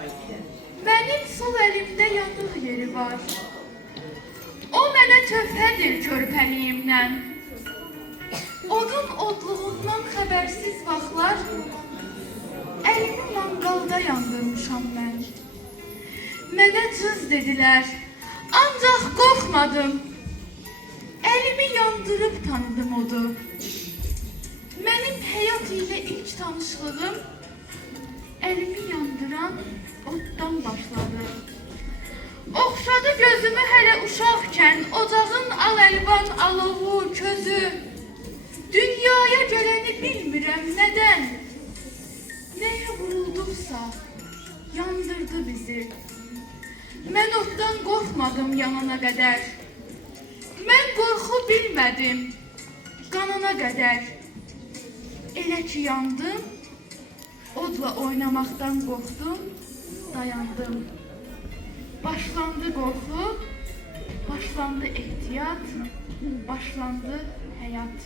Mənim sol əlimdə yanıq yeri var. O mənə töhfədir körpəliyimdən. Odun odluğundan xəbərsiz vaxtlar əlimi manqalda yandırmışam mən. Mənə cız dedilər, ancaq qorxmadım. Əlimi yandırıb tanıdım odu. Mənim həyat ilə ilk tanışlığım əlimi yandıran oddan başladı. Oxşadı gözümü hələ uşaqkən ocağın al-əlvan alovu, közü. Dünyaya gələni bilmirəm nədən. Nəyə vurulduqsa yandırdı bizi. Mən oddan qorxmadım yanana qədər. Mən qorxu bilmədim qanana qədər. Elə ki yandım, odla oynamaktan qorxdum, dayandım. Başlandı qorxu, başlandı ehtiyat, başlandı həyat.